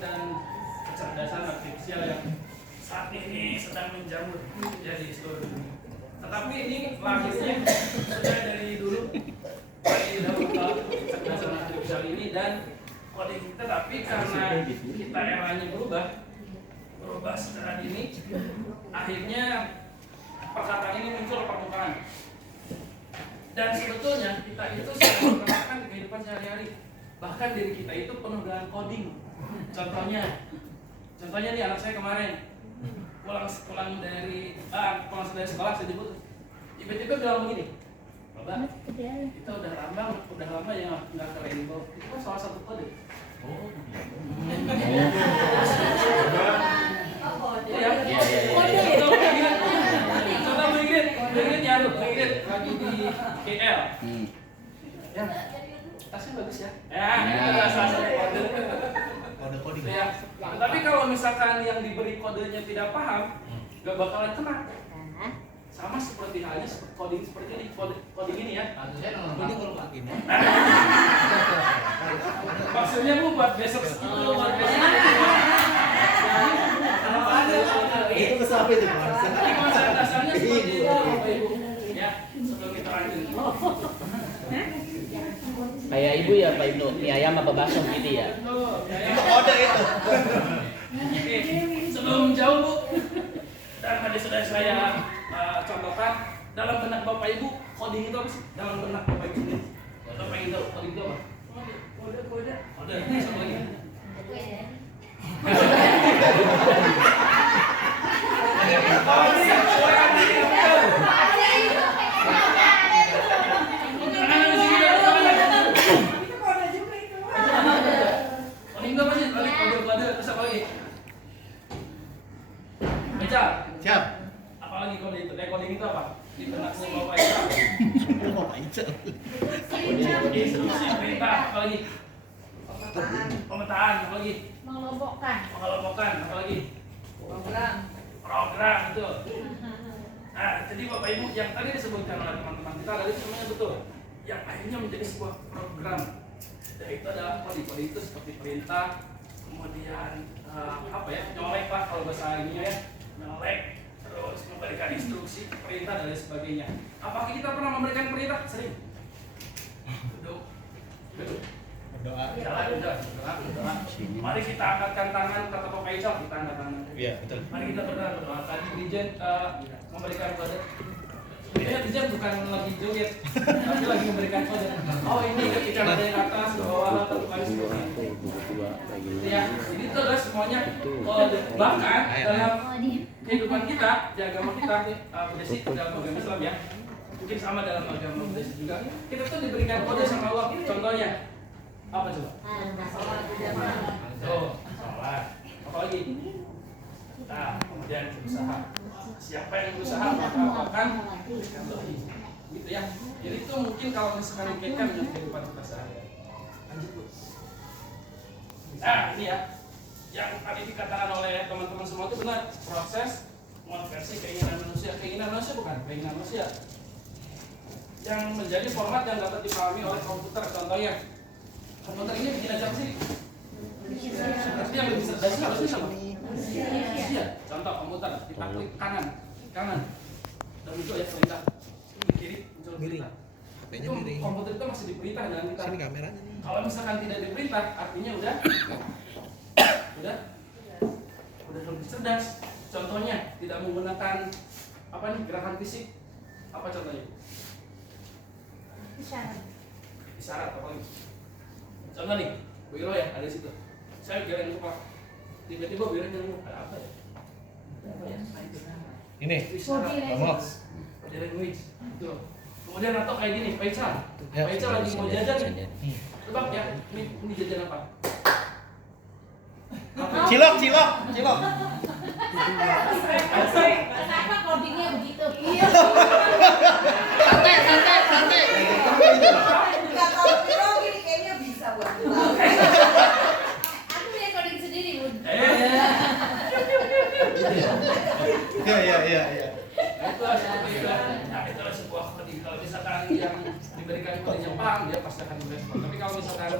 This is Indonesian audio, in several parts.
dan kecerdasan artifisial yang saat ini sedang menjamur jadi seluruh dunia. Tetapi ini lahirnya sudah dari dulu, dari dahulu kala kecerdasan artifisial ini dan coding. Tetapi karena kita eranya berubah secara dini, akhirnya perkataan ini muncul ke permukaan. Dan sebetulnya kita itu sedang menggunakan di kehidupan sehari-hari. Bahkan diri kita itu penuh dengan coding. Contohnya nih anak saya kemarin pulang dari sekolah saya jemput, tiba-tiba bilang begini, Bapak, kita udah lama ya nggak ke Rainbow. Itu kan salah satu kode. Oh, iya. Contoh Ingrid lagi di KL. Ya, tasnya bagus ya. Ya, itu salah satu kode. Kode. Ya, tapi kalau misalkan yang diberi kodenya tidak paham, nggak bakalan kena. Sama seperti halnya coding seperti ini, coding ini ya. Saya coding kalau pakai ini. Maksudnya Bu buat besok itu buat besok. Itu kesapi itu Pak. Tapi konsep dasarnya seperti itu Bapak Ibu. Ya, sebelum kita lanjut. Kayak ibu ya Pak Ibnu, mie ayam apa bakso gitu ya? Itu kode itu. Oke, sebelum jauh Bu, dan tadi sudah saya contohkan dalam benak Bapak Ibu, coding itu apa sih? Dalam benak Bapak Ibu sendiri. Bapak Ibu coding itu apa? Kode. Sama lagi. Siap. Apalagi kode itu? Coding itu apa? Di benaknya Bapak Ica. Bapak Ica. Instruksi perintah apalagi? Pemetaan apalagi? Mengelompokkan apalagi? Program betul. Nah, jadi Bapak Ibu yang tadi disebutkan oleh teman-teman kita tadi semuanya betul. Yang akhirnya menjadi sebuah program. Yaitu adalah kode itu seperti perintah, kemudian nyolek lah kalau bahasa ini ya, nyolek, terus memberikan instruksi, perintah dan lain sebagainya. Apakah kita pernah memberikan perintah? Sering. Duduk. Berdoa. Jalan. Mari kita angkatkan tangan, kata Bapak Ical, kita angkat tangan. Iya, betul. Mari kita berdoa. Tadi Dirjen memberikan kode. Sebenarnya Dirjen bukan lagi joget, tapi lagi memberikan kode. Oh ini ketika ada yang atas, bawah, atau bukan seperti itu. Ya, jadi itu adalah semuanya kode. Bahkan dalam kehidupan kita, di agama kita, Buddhis dalam agama Islam ya, mungkin sama dalam agama Buddhis juga, kita tuh diberikan kode sama Allah. Contohnya apa coba? Tuh, sholat. Apalagi? Nah, kemudian berusaha. Siapa yang berusaha maka akan gitu ya. Jadi itu mungkin kalau misalkan dikaitkan dengan kehidupan kita sehari-hari. Lanjut Bu. Nah, ini ya. Yang tadi dikatakan oleh teman-teman semua itu benar. Proses konversi keinginan manusia. Keinginan manusia bukan keinginan manusia. Yang menjadi format yang dapat dipahami oleh komputer. Contohnya, komputer ini bikin aja apa sih? Seperti yang lebih cerdas harusnya sama. Iya. Contoh komputer, kita klik kanan, dan muncul ya perintah. Kiri muncul perintah. Itu komputer itu masih diperintah dengan kita. Sini kameranya. Kalau misalkan tidak diperintah, artinya udah lebih cerdas. Contohnya tidak menggunakan gerakan fisik. Apa contohnya? Isyarat apa lagi? Contoh nih, Bu Iro ya ada di situ. Saya gerain kepala. Tiba-tiba Bu Iro bilang ada apa ya? Ini. Isyarat. Body language. Betul. Kemudian atau kayak gini, Pak Ical. Pak Ical lagi mau jajan. Tebak ya, ini jajan apa? Cilok. Kenapa codingnya begitu? Iya. Santai. Enggak tahu Viro gini kayaknya bisa buat kita. Aku punya coding sendiri, Bun. Iya. Itulah sebuah coding. Kalau misalkan yang diberikan coding yang paham, dia pasti akan merespon. Tapi kalau misalkan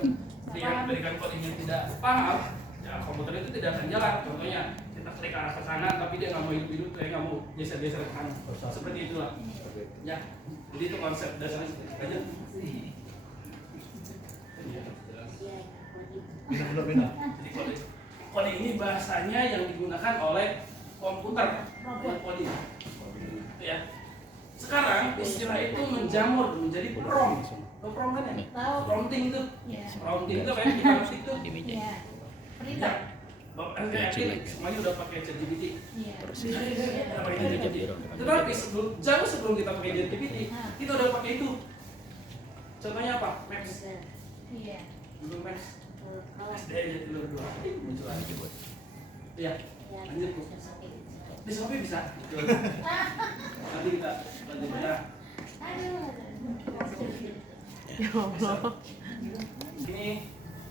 yang diberikan coding yang tidak paham, ya komputer itu tidak akan jalan. Contohnya kita klik arah ke kanan tapi dia nggak mau hidup-hidup, kayak nggak mau geser-geser ke kanan. Seperti itulah. Ya, jadi itu konsep dasarnya seperti itu aja. Bina. Jadi kode ini bahasanya yang digunakan oleh komputer untuk coding. Ya. Sekarang istilah itu menjamur menjadi prompt. Tahu prompt kan ya? Tahu. Prompting itu. Iya. Prompting itu kayak kita ketik tuh. Iya. Perintah. Ya. Bapak yakin semuanya udah pakai ChatGPT. Iya. Kita pakai ChatGPT. Tetapi jauh sebelum kita pakai ChatGPT, kita udah pakai itu. Contohnya apa? Maps. Iya. Google Maps. SD aja dulu berdua. Muncul lagi coba. Iya. Lanjut Bu. Di Shopee bisa. Nanti kita lanjut ya. Ini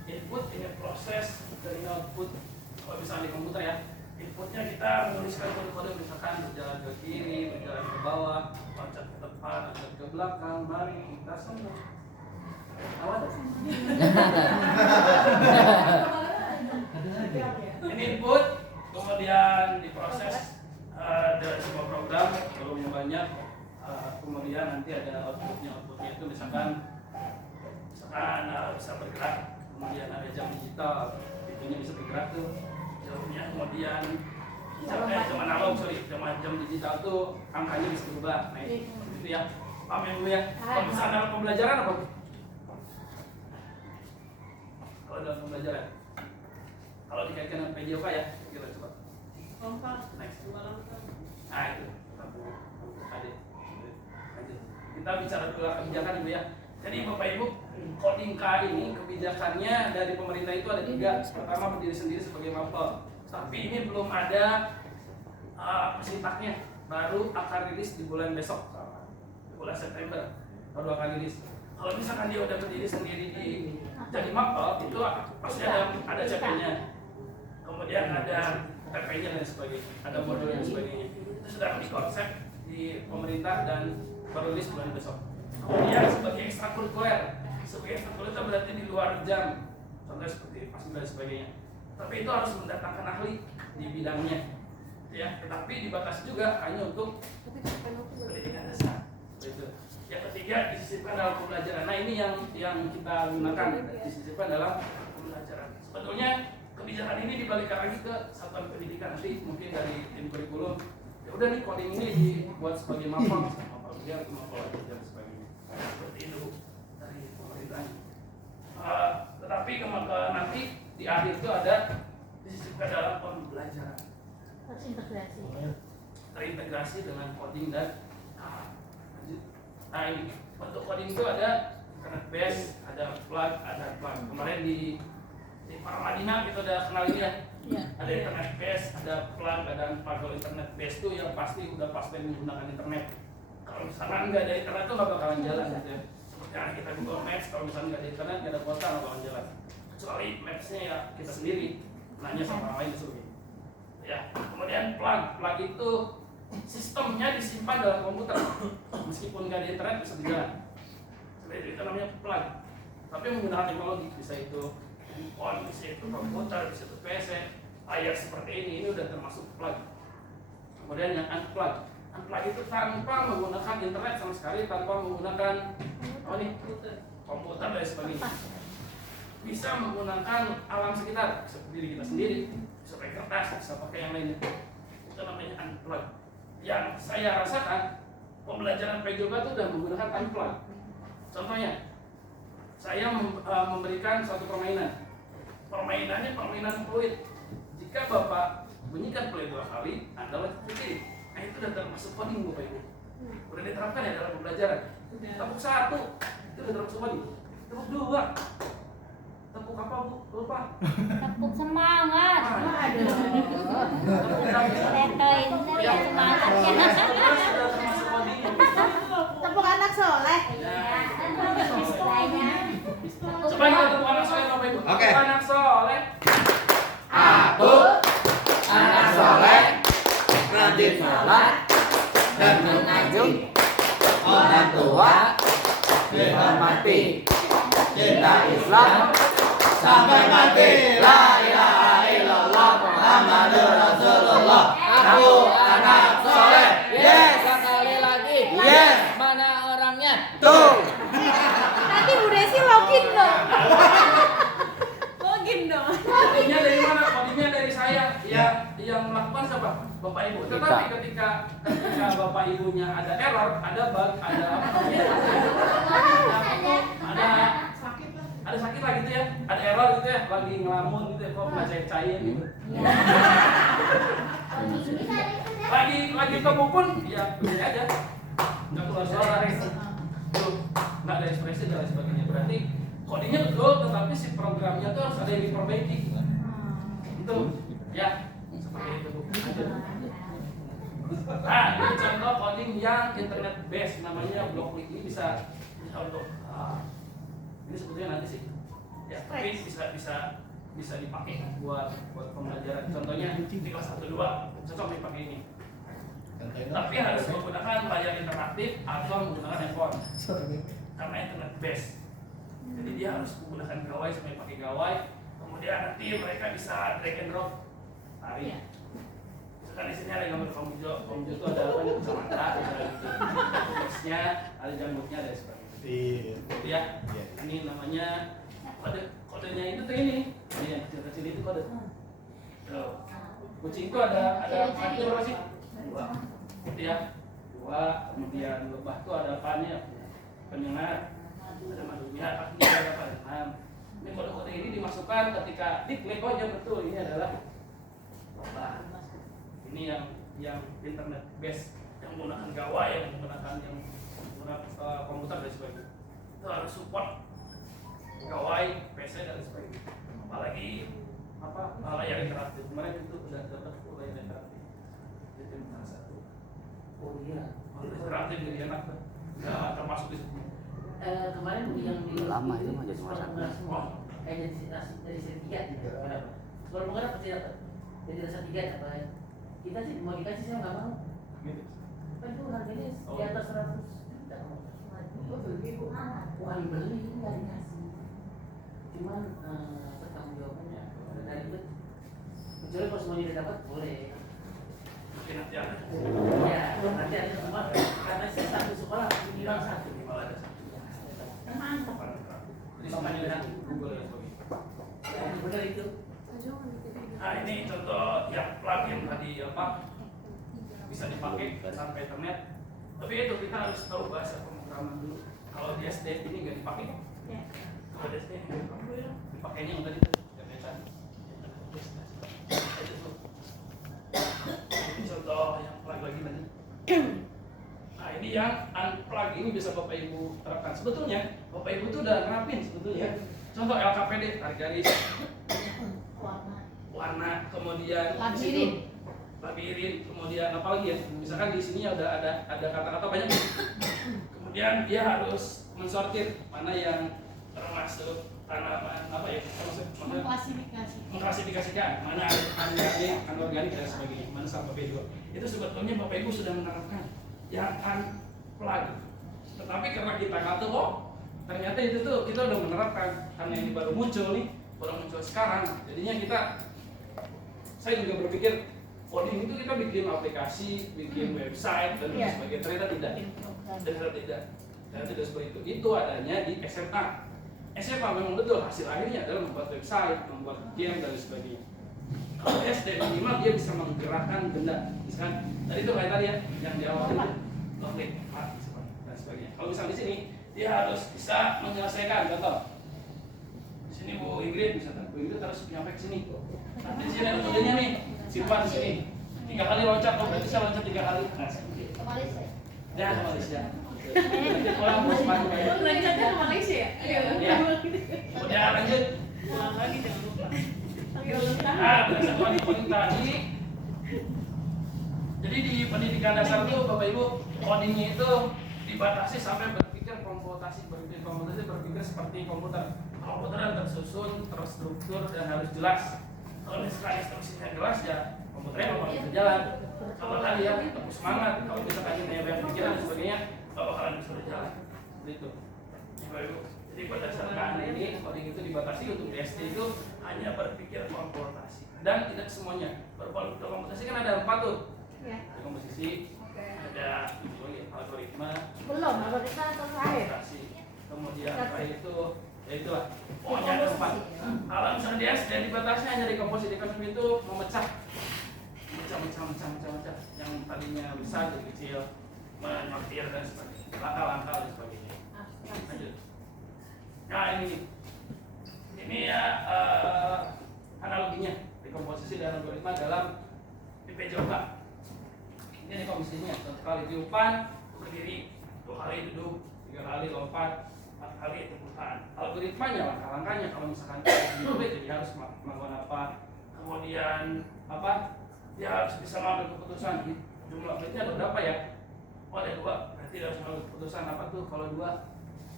input, ini proses, dari output. Kalau misalnya di komputer ya, inputnya kita menuliskan kode-kode misalkan berjalan ke kiri, berjalan ke bawah, loncat ke depan, loncat ke belakang, mari kita semua. Awal. Ini input, kemudian diproses dari sebuah program, volumenya banyak, kemudian nanti ada outputnya itu misalkan bisa bergerak, kemudian ada jam digital, itunya bisa bergerak tuh, jamnya kemudian jam analog, jam digital tuh angkanya bisa berubah, nah itu ya, paham ya Bu ya? Kalau misalnya dalam pembelajaran apa? Kalau dalam pembelajaran, kalau dikaitkan dengan PJOK ya, kita coba. Next. Nah itu, kita bicara dulu kebijakan Ibu ya. Jadi Bapak Ibu, coding K ini kebijakannya dari pemerintah itu ada 3. Pertama berdiri sendiri sebagai mapel, tapi ini belum ada persintaknya. Baru akan rilis di bulan besok, bulan September baru akan rilis. Kalau misalkan dia udah berdiri sendiri di jadi mapel, itu pasti ada CP-nya, kemudian ada TP-nya dan sebagainya, ada modul dan sebagainya. Itu sudah dikonsep di pemerintah dan baru rilis bulan besok. Kemudian sebagai ekstrakurikuler berarti di luar jam, contohnya seperti pas dan sebagainya. Tapi itu harus mendatangkan ahli di bidangnya, ya. Tetapi dibatasi juga hanya untuk pendidikan dasar. Gitu. Yang ketiga disisipkan dalam pembelajaran. Nah ini yang kita gunakan, disisipkan dalam pembelajaran. Sebetulnya kebijakan ini dibalikan lagi ke satuan pendidikan, nanti mungkin dari tim kurikulum. Ya udah nih coding ini dibuat sebagai mapel biar mapel dan sebagainya. Seperti itu dari pemerintah. Tetapi nanti di akhir itu ada disisipkan dalam pembelajaran. Terintegrasi dengan coding dan lanjut. Nah ini untuk coding itu ada internet base, ada plug. Kemarin di Paramadina kita udah kenal ini ya. Ada internet base, ada plug, ada kalau internet base itu yang pasti udah pasti menggunakan internet. Kalau misalkan nggak ada internet tuh nggak bakalan jalan gitu ya. Seperti yang kita Google Maps, kalau misalnya nggak ada internet nggak ada kota nggak bakalan jalan. Kecuali Maps-nya ya kita sendiri nanya sama orang lain disuruh. Ya, kemudian plug itu sistemnya disimpan dalam komputer, meskipun nggak ada internet bisa berjalan. Seperti itu namanya plug. Tapi menggunakan teknologi, bisa itu handphone, bisa itu komputer, bisa itu PC, layar seperti ini udah termasuk plug. Kemudian yang unplug itu tanpa menggunakan internet sama sekali, tanpa menggunakan komputer dan sebagainya. Bisa menggunakan alam sekitar, bisa diri kita sendiri, bisa pakai kertas, bisa pakai yang lainnya. Itu namanya unplug. Yang saya rasakan pembelajaran PJOK itu sudah menggunakan unplug. Contohnya, saya memberikan suatu permainan. Permainannya permainan fluid. Jika Bapak bunyikan fluid 2 kali, Anda lanjut pilih. Nah itu sudah termasuk coding Bapak Ibu. Sudah diterapkan ya dalam pembelajaran. Tepuk 1, itu sudah termasuk coding. Tepuk 2, tepuk apa Bu? Lupa. Tepuk semangat. Aduh. Tepuk ya semangatnya. Sudah termasuk coding. Tepuk anak soleh. Coba kita tepuk anak soleh Bapak Ibu. Oke. Tepuk anak soleh. Aku anak soleh, rajin sholat dan mengaji. Orang tua dihormati, cinta Islam sampai mati. La ilaha Muhammadu Rasulullah. Aku anak soleh. Yes. Sekali lagi. Yes. Mana orangnya? Tuh. Nanti Bu Desi login dong. Login dong. Kodenya dari mana? Kodenya dari saya. Ya, yang melakukan siapa? Bapak Ibu. Tetapi ketika Bapak Ibunya ada error, ada bug, ada apa namanya? Ada sakit lah gitu ya. Ada error gitu ya, lagi ngelamun gitu ya, kok nggak cair-cair gitu. Lagi kebukun, ya begini aja. Nggak keluar suara. Tuh, nggak ada ekspresi dan lain sebagainya. Berarti kodenya betul, tetapi si programnya tuh harus ada yang diperbaiki. Itu, ya. Seperti itu. Nah, ini contoh coding yang internet based, namanya Blockly. Ini bisa untuk ini sebetulnya nanti sih. Ya, tapi bisa dipakai buat pembelajaran. Contohnya di kelas 1 2 cocok dipakai ini. Tapi harus menggunakan layar interaktif atau menggunakan handphone. Karena internet based. Jadi dia harus menggunakan gawai sampai pakai gawai. Kemudian nanti mereka bisa drag and drop tarik. Misalkan di sini ada gambar komjo itu ada apa nih, kacamata, ada gitu. Boxnya, ada jambutnya, ada sebagainya. Gitu ya. Ini namanya kodenya itu tuh ini. Ini yang kecil-kecil itu kode. Tuh. Kucing itu ada faktor apa sih? 2. Gitu ya. 2, kemudian lebah itu ada apanya? Pendengar. Ada madunya, kakinya ada apa? 6. Ini kode-kode ini dimasukkan ketika diklik aja betul ini adalah lebah. Ini yang internet based, yang menggunakan gawai, yang menggunakan komputer dan sebagainya. Itu harus support gawai, PC dan sebagainya. Apalagi layar interaktif. Kemarin itu udah dapat layar interaktif. Jadi salah satu. Oh iya, interaktif jadi enak kan. Ya termasuk di situ. Kemarin yang di Lama itu mah jadi masalah. dari tiga gitu. Kalau mengenai pasti dapat. Jadi rasa 3 dapat. Kita sih mau dikasih saya nggak mau. Kan itu harganya di atas 100 juta. Oh beli kok? Bukan beli nggak dikasih. Cuman pertanggung jawabannya dari itu. Kecuali kalau semuanya udah dapat boleh. Mungkin nanti ada. Ya nanti ada semua. Karena saya satu sekolah minimal 1. Minimal ada 1. Mantap. Jadi semuanya dengan Google dan sebagainya. Ya benar itu. Nah ini contoh yang plugin tadi apa bisa dipakai sampai internet. Tapi itu kita harus tahu bahasa pemrograman dulu. Kalau di SD ini nggak dipakai. Kalau di SD dipakainya enggak itu kebetulan. Ini contoh yang plug lagi tadi. Nah ini yang unplug ini bisa Bapak Ibu terapkan. Sebetulnya Bapak Ibu tuh udah nerapin sebetulnya. Contoh LKPD tarik garis. Warna, kemudian labirin, kemudian apa lagi ya? Misalkan di sini udah ada kata-kata banyak. Kemudian dia harus mensortir mana yang termasuk tanaman apa ya? Mengklasifikasikan mana anorganik dan sebagainya, mana sampah B2. Itu sebetulnya Bapak Ibu sudah menerapkan yang unplug. Tetapi karena kita nggak tahu, ternyata itu tuh kita udah menerapkan karena ini baru muncul sekarang. Jadinya saya juga berpikir coding itu kita bikin aplikasi, bikin website dan sebagainya. Ternyata tidak seperti itu. Itu adanya di SMA. SMA memang betul hasil akhirnya adalah membuat website, membuat game dan sebagainya. Kalau SD minimal dia bisa menggerakkan benda. Misalkan tadi itu kayak tadi ya yang di awal itu klik dan sebagainya. Kalau misalnya di sini dia harus bisa menyelesaikan. Contoh di sini Bu Ingrid misalkan, Bu Ingrid harus nyampe ke sini. Nanti di sini ada kodenya nih, simpan di sini. 3 kali loncat, berarti saya loncat 3 kali. Nah, Ke Malaysia. ya ke Malaysia. Nanti orang mau sepatu kayak. Loncatnya ke Malaysia ya? Ya. Udah lanjut. Nah, berdasarkan coding tadi. Jadi di pendidikan dasar itu Bapak Ibu codingnya itu dibatasi sampai berpikir komputasi, berpikir seperti komputer. Komputer yang tersusun, terstruktur dan harus jelas. Kalau misalkan instruksinya jelas ya komputernya bakal bisa jalan. Kalau tadi ya tetap semangat. Kalau misalkan banyak pikiran dan sebagainya, nggak bakalan bisa berjalan. Seperti itu. Bapak Ibu. Jadi berdasarkan ini, coding itu dibatasi untuk DST itu hanya berpikir komputerasi dan tidak semuanya. Berkomputerasi kan ada 4 tuh. Ya. Ada komposisi, ada algoritma, Belum, algoritma terakhir. komputerasi. Kemudian terakhir itu ya itulah. Pokoknya ada 4. Kalau misalnya dia yang dibatasi hanya di komposisi itu memecah yang tadinya besar jadi kecil, menyortir dan sebagainya, langkah-langkah dan sebagainya. Lanjut. Nah ini ya analoginya dekomposisi dan algoritma dalam PPJOK. Ini dekomposisinya, 1 kali tiupan, berdiri, 2 kali duduk, 3 kali lompat, 4 kali tepukan. Algoritmanya, langkah-langkahnya kalau misalkan jadi harus melakukan apa, kemudian apa, dia harus bisa mengambil keputusan. Jumlah bitnya ada berapa ya? Oh ada 2, berarti dia harus mengambil keputusan apa tuh? Kalau 2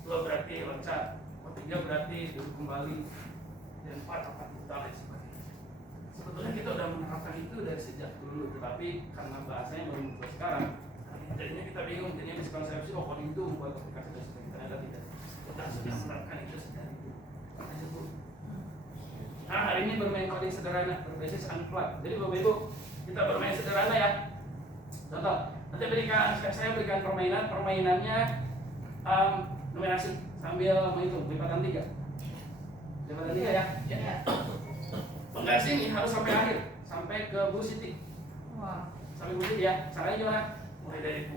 berarti loncat, 3 berarti duduk kembali, dan 4 apa putar dan sebagainya. Sebetulnya kita udah menerapkan itu dari sejak dulu, tetapi karena bahasanya baru muncul sekarang, jadinya kita bingung, jadinya miskonsepsi coding itu buat aplikasi dan sebagainya. Ternyata tidak. Kita sudah menerapkan itu sejak itu. Nah hari ini bermain coding sederhana berbasis unplugged. Jadi Bapak Ibu, kita bermain sederhana ya. Contoh, nanti saya berikan permainannya numerasi sambil menghitung lipatan 3. Lipatan 3 ya. Penggas ini harus sampai akhir, sampai ke Bu Siti. Sampai Bu Siti ya. Caranya gimana? Mulai dari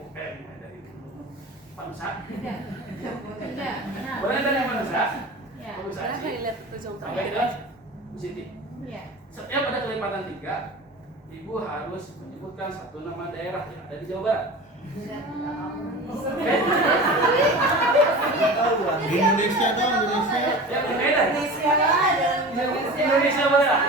Pak Nusa. Boleh dari Pak Nusa? Ya. Pak Nusa. Lihat itu Sampai ke Bu Siti. Setiap ada kelipatan 3, Ibu harus menyebutkan 1 nama daerah yang ada di Jawa Barat. Oke? Di Indonesia dong, Indonesia. Yang berbeda. Indonesia boleh lah.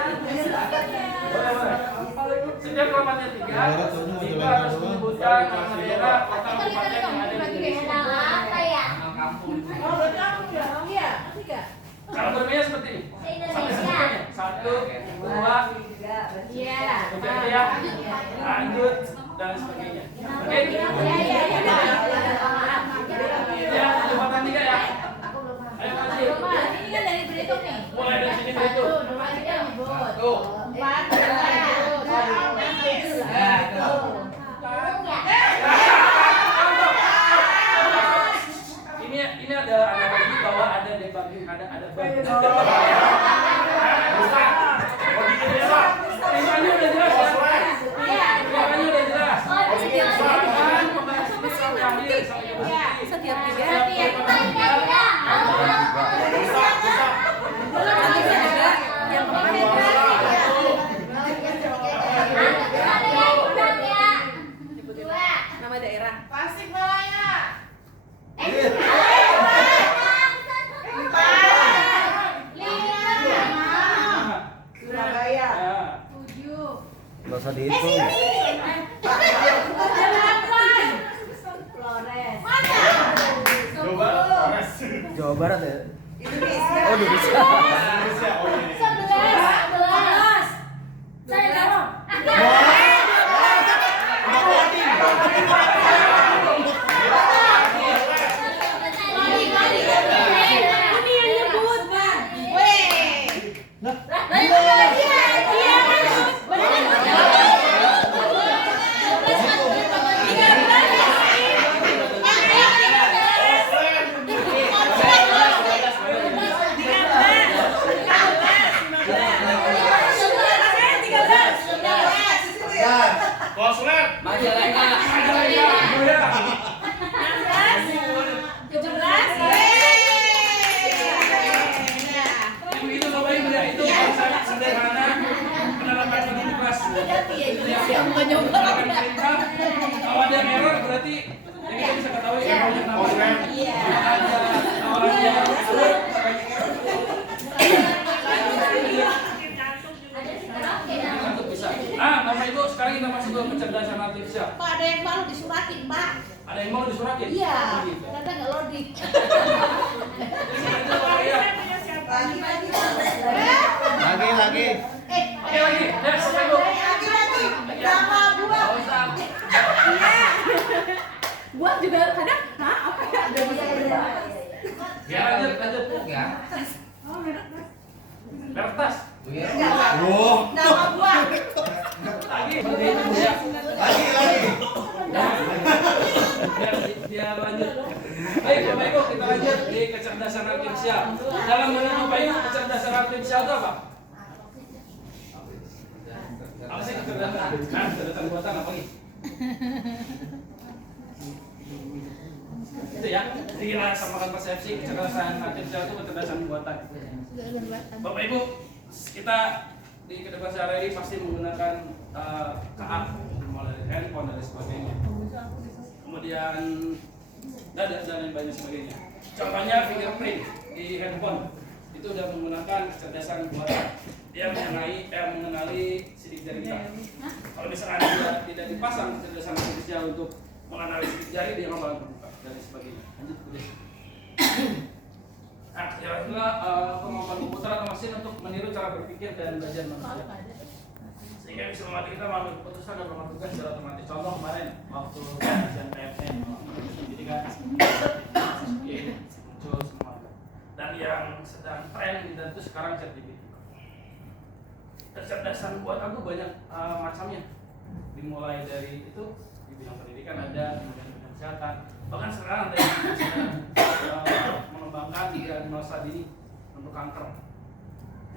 Boleh. Setiap kelipatan 3, Ibu harus menyebutkan nama daerah, kota, kabupaten yang ada di Indonesia. Apa ya? Cara bermainnya seperti ini. Sampai sebutkannya. 1, 2, Iya. kemudian ya, lanjut dan sebagainya. Oke? Ya, kelipatan 3 ya. Ayo kasih. Ini kan dari berhitung nih. Mulai dari sini berhitung. 1, 4, ini ada analogi bahwa ada debugging, ada bug. Ini udah jelas ya. Ini udah jelas. Silakan membahas ini sampai akhir sampai ke Setiap 3. Yang nama daerah. Tasikmalaya. Surabaya. Nggak usah dihitung. Jawa Barat ya? Indonesia. Oh, Indonesia. Saya jawab. Ini yang nyebut, Bang. Itu Bapak Ibu ya, itu konsep sederhana penerapan ini di kelas. Penerapan perintah. Kalau ada error berarti ya kita bisa ketahui errornya kenapa. Ada yang bisa. Bapak Ibu, sekarang kita masuk ke pencerdasan artifisial. Pak, ada yang baru disuratin, Pak. Ada yang mau disuratin? Iya, Oh, gitu. ternyata nggak loading. Jadi itu Bapak ya. Lagi. Lagi. Oke lagi, ya Bapak Ibu. Lagi. Nama buah. Nggak usah. Buah juga kadang, apa ya? Ya lanjut. Kertas. Wow. Nama buah. Lagi. Ya. Lagi. Biar lanjut. Baik Bapak Ibu, kita lanjut di kecerdasan artifisial. Dalam menurut Bapak Ibu, kecerdasan artifisial itu apa? Apa sih kecerdasan? Nah, kecerdasan buatan apa nih? Itu ya, dikira samakan persepsi kecerdasan artifisial itu kecerdasan buatan. Bapak Ibu, kita di kedepan sehari ini pasti menggunakan KA, mulai dari handphone dan sebagainya. Kemudian dan lain banyak sebagainya. Contohnya fingerprint di handphone itu sudah menggunakan kecerdasan buatan. Dia mengenali sidik jari kita. Kalau misalnya dia tidak dipasang kecerdasan artifisial untuk mengenali sidik jari, dia nggak bakal terbuka dan sebagainya. Lanjut deh. Nah, kira-kira kemampuan komputer atau mesin untuk meniru cara berpikir dan belajar manusia, sehingga bisa membantu kita mengambil keputusan dan melakukan tugas secara otomatis. Contoh kemarin waktu ujian PFN, pendidikan, muncul semua. Dan yang sedang tren dan itu sekarang ChatGPT. Kecerdasan buatan tuh banyak macamnya, dimulai dari itu di bidang pendidikan ada, kemudian bidang kesehatan, bahkan sekarang ada yang mengembangkan diagnosa dini untuk kanker.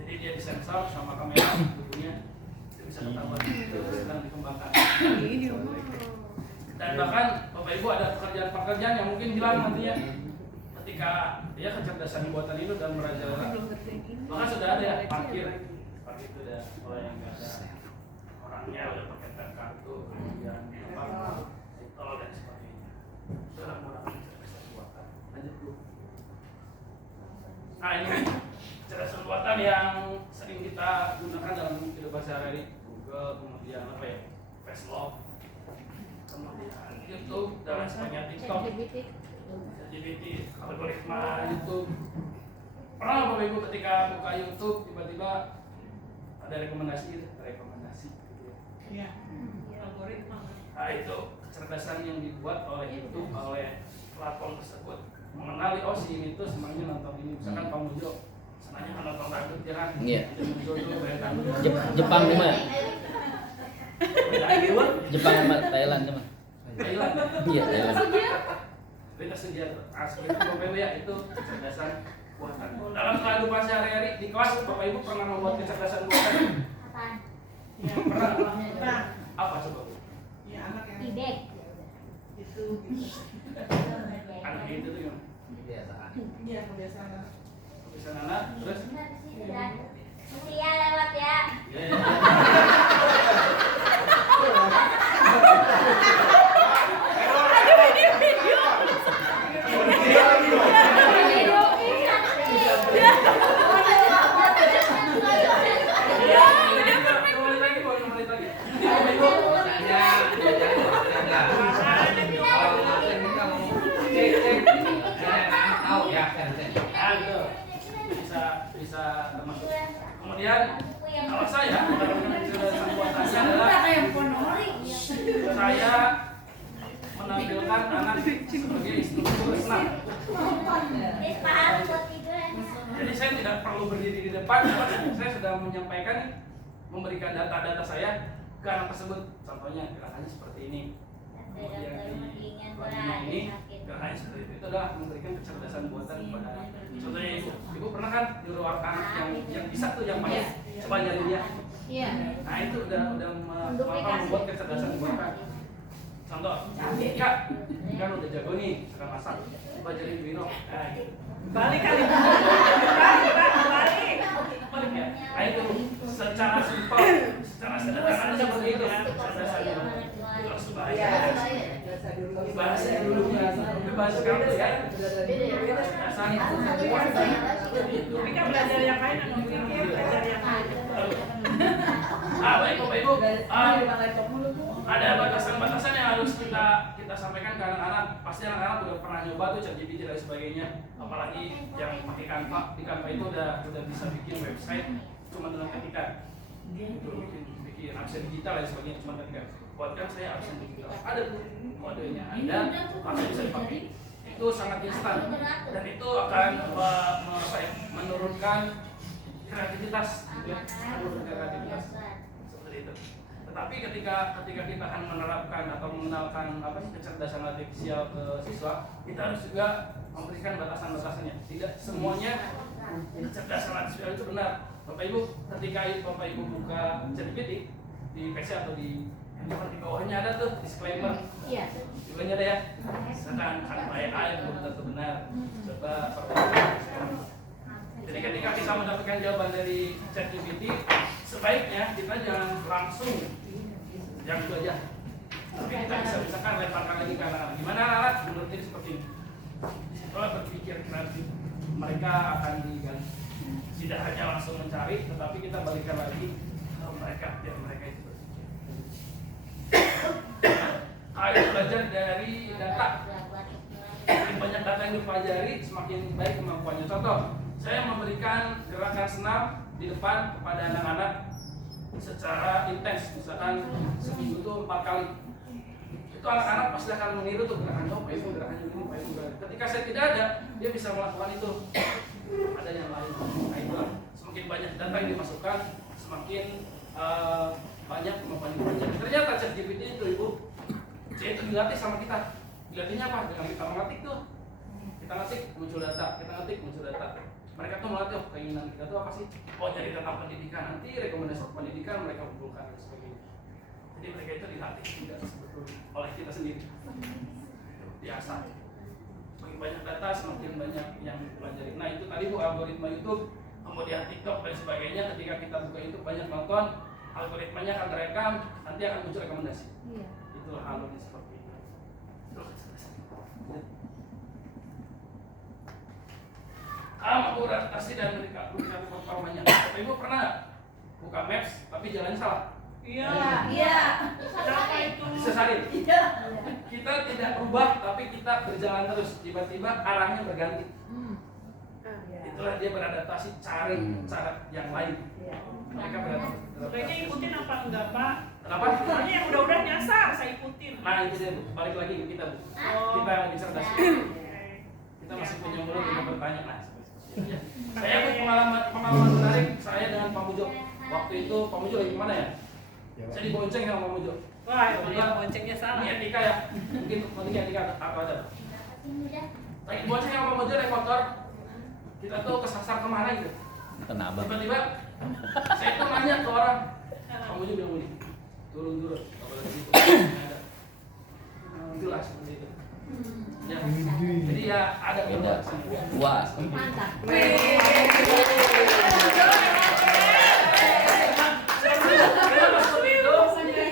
Jadi dia disensor sama kamera tubuhnya, itu bisa ketahuan, itu sedang dikembangkan. Dan bahkan Bapak Ibu ada pekerjaan-pekerjaan yang mungkin hilang nantinya ketika dia kecerdasan buatan itu dan merajalela. Bahkan sudah ada ya parkir itu udah mulai yang nggak ada orangnya, udah pakai tap kartu, kemudian tol dan sebagainya. Sudah menggunakan kecerdasan buatan. Lanjut dulu. Nah ini kecerdasan buatan yang sering kita gunakan dalam kehidupan sehari-hari, Google, kemudian apa ya, Facebook, kemudian YouTube dan lain sebagainya, TikTok, ChatGPT, algoritma YouTube. Pernah nggak Bapak Ibu ketika buka YouTube tiba-tiba ada rekomendasi gitu ya? Iya. Algoritma. Nah itu kecerdasan yang dibuat oleh YouTube, oleh platform tersebut, mengenali oh si ini tuh senangnya nonton ini, misalkan Pak Mujo senangnya nonton dangdut ya kan? Iya. Mujo tuh banyak dangdut. Jepang cuma. Beda gitu. Jepang sama Thailand cuma. Thailand. Iya, Thailand. Beda sejarah asli itu Bapak Ibu ya, itu kecerdasan buatan. Dalam kehidupan sehari-hari di kelas Bapak Ibu pernah membuat kecerdasan buatan? Apaan? Pernah? Apa coba Bu? Ya anak yang Idek. itu. Anak itu tuh gimana? Iya kebiasaan. Kebiasaan anak, terus? Mulia lewat ya. Bisa termasuk. Kemudian kalau saya kecerdasan buatannya adalah saya menampilkan anak sebagai instruktur senam. Jadi saya tidak perlu berdiri di depan, saya sudah menyampaikan, memberikan data-data saya ke anak tersebut. Contohnya gerakannya seperti ini. Kemudian di bagian ini gerakannya seperti itu. Itu adalah memberikan kecerdasan buatan kepada anak. Contohnya ibu pernah kan nyuruh anak yang bisa tuh yang main coba jadi dia. Iya. Nah itu udah membuat kecerdasan buatan. Contoh, Kak, kan udah jago nih, suka masak, coba jadi Wino. Nah, gitu. Balik kali. Balik ya. Nah itu secara simpel, secara sederhana seperti itu kecerdasan buatan. Terus bahasa dulu bahasa sekarang tuh ya kecerdasan buatan. Mereka belajar yang lain atau mungkin belajar yang lain. Baik Bapak Ibu, ada batasan-batasan yang harus kita sampaikan ke anak-anak. Pasti anak-anak udah pernah nyoba tuh ChatGPT dan sebagainya. Apalagi yang pakai Canva, di Canva itu udah bisa bikin website cuma dengan ketikan. Itu bikin aksen digital dan sebagainya cuma ketikan. Buatkan saya aksen digital. Ada tuh kodenya, ada langsung bisa dipakai. Itu sangat instan dan itu akan menurunkan kreativitas, gitu ya. Harus berkreativitas seperti itu. Tetapi ketika kita akan menerapkan atau mengenalkan kecerdasan artifisial ke siswa, kita harus juga memberikan batasan-batasannya. Tidak semuanya kecerdasan artifisial itu benar. Bapak Ibu, ketika Bapak Ibu buka ChatGPT di PC atau di bawahnya ada tuh disclaimer. Iya. Di bawahnya ada ya. Misalkan kata AI belum tentu benar. Coba jadi ketika kita mendapatkan jawaban dari ChatGPT, sebaiknya kita jangan langsung yang itu aja. Tapi kita bisa misalkan lemparkan lagi ke anak-anak. Gimana anak? Menurut ini seperti ini. Setelah berpikir kreatif, mereka akan diganti. Tidak hanya langsung mencari, tetapi kita balikan lagi ke mereka, biar mereka itu berpikir. Ayo belajar dari data. Semakin banyak data yang dipelajari, semakin baik kemampuannya. Contoh, saya memberikan gerakan senam di depan kepada anak-anak secara intens, misalkan seminggu itu 4 kali. Itu anak-anak pasti akan meniru tuh gerakan Pak Ibu, gerakan ini, Pak Ibu. Ketika saya tidak ada, dia bisa melakukan itu. Ada yang lain. Nah itulah, semakin banyak data yang dimasukkan, semakin banyak kemampuan yang dipelajari. Ternyata ChatGPT itu Ibu, dia itu dilatih sama kita. Dilatihnya apa? Dengan kita mengetik tuh. Kita ngetik muncul data, kita ngetik muncul data. Mereka tuh melatih keinginan kita tuh apa sih? Oh jadi tentang pendidikan, nanti rekomendasi pendidikan mereka kumpulkan dan sebagainya. Jadi mereka itu dilatih tidak sebetulnya oleh kita sendiri. Biasa. Semakin banyak data, semakin banyak yang dipelajari. Nah itu tadi Bu, algoritma YouTube, kemudian TikTok dan sebagainya. Ketika kita buka YouTube banyak nonton, algoritmanya akan terekam, nanti akan muncul rekomendasi. Iya. Itulah alurnya seperti itu. Mengadaptasi dan memberikan performanya. Bapak Ibu pernah nggak buka Maps tapi jalannya salah? Iya. Iya. Kenapa itu? Disesarin. Iya. Kita tidak berubah tapi kita berjalan terus. Tiba-tiba arahnya berganti. Itulah dia beradaptasi, cari cara yang lain. Mereka beradaptasi. Kayaknya ikutin apa enggak, Pak? Kenapa? Soalnya yang udah nyasar, saya ikutin. Nah itu dia Bu. Balik lagi ke kita Bu. Kita yang lebih cerdas. Kita masih punya mulut untuk bertanya. Nah, ya. Saya punya pengalaman menarik saya dengan Pak Mujo. Waktu itu Pak Mujo lagi kemana ya? Saya dibonceng sama Pak Mujo. Wah, yang boncengnya salah. Ini etika ya. Mungkin etika apa ada? Lagi bonceng sama Pak Mujo naik motor. Kita tuh kesasar kemana gitu. Kenapa? Tiba-tiba saya tuh nanya ke orang. Pak Mujo bilang begini. Turun. Apalagi gitu. Ada. Itulah seperti itu. Ya. Jadi ya ada beda. Puas. Mantap.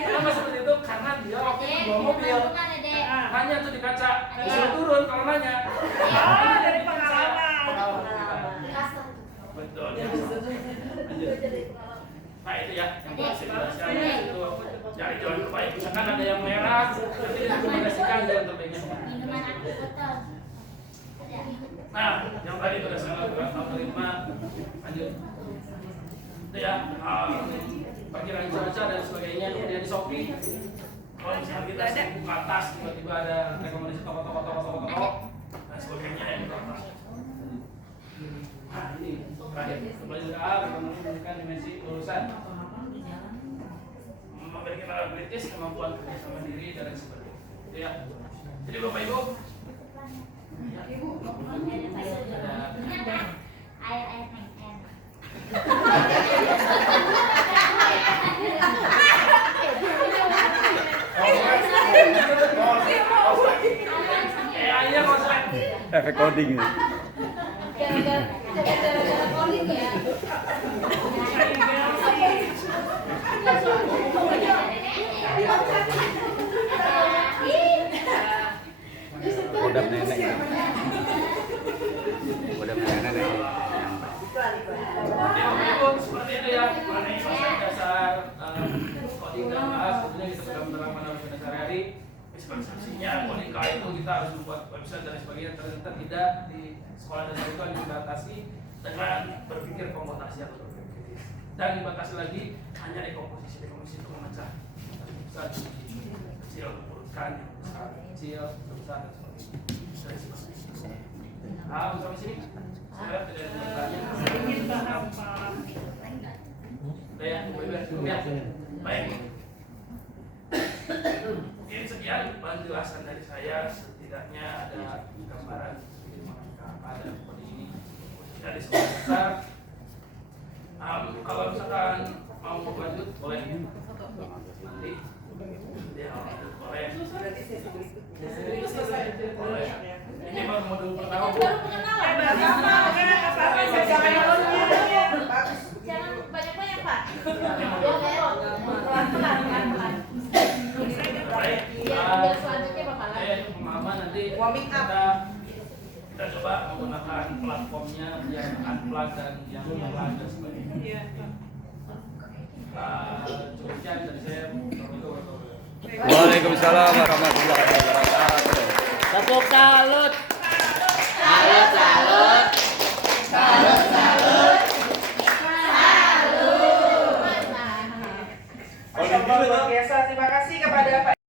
Kenapa seperti itu? Karena dia waktu itu bawa mobil. Nanya tuh di kaca. Disuruh turun kalau nanya. Dari pengalaman. Betul. Ya. Lanjut. Nah itu ya yang berhasil itu cari jalan terbaik. Misalkan ada yang merah, nanti direkomendasikan jalan terbaiknya. Minuman aku botol. Nah, yang tadi itu sudah algoritma. Lanjut. Itu ya, perkiraan cuaca dan sebagainya. Kemudian di Shopee, kalau misalnya kita sibuk ke atas, tiba-tiba ada rekomendasi toko dan sebagainya yang ke atas. Nah ini terakhir, pembelajaran A menunjukkan dimensi lulusan, memberikan alat kritis, kemampuan kerjasama diri dan lain sebagainya. Itu ya. Jadi Bapak Ibu, Air neng. AI-nya konsep. Efek coding. Gara-gara calling ya. Kodam nenek. Kodam nenek. Ibu seperti itu ya, mengenai konsep dasar coding dan bahas, tentunya kita sudah menerapkan dalam kehidupan sehari-hari. Miskonsepsinya coding itu kita harus membuat website dan sebagainya, ternyata tidak di sekolah dasar itu hanya dibatasi dengan berpikir komputasi atau berpikir kritis, dan dibatasi lagi hanya dekomposisi itu memecah besar, kecil, urutkan, besar, kecil, besar dan sebagainya. Sampai sini. Saya tidak ada pertanyaan. Ingin bahas apa? Ya, baik. Mungkin sekian penjelasan dari saya, setidaknya ada gambaran ada seperti ini dari sekolah besar. Kalau misalkan mau lanjut boleh nanti ya boleh. Boleh. Ini baru modul pertama. Baru pengenalan. Jangan banyak-banyak, Pak. Pelan-pelan. Baik. Biar selanjutnya Bapak lagi. Pemahaman nanti Warming up. kita coba menggunakan platformnya yang unplug dan yang plug dan sebagainya. Iya. Cukup dari saya. Waalaikumsalam warahmatullahi wabarakatuh. Tepuk salut. Salut, salut. Salut, salut. Salut. Luar biasa. Terima kasih kepada Pak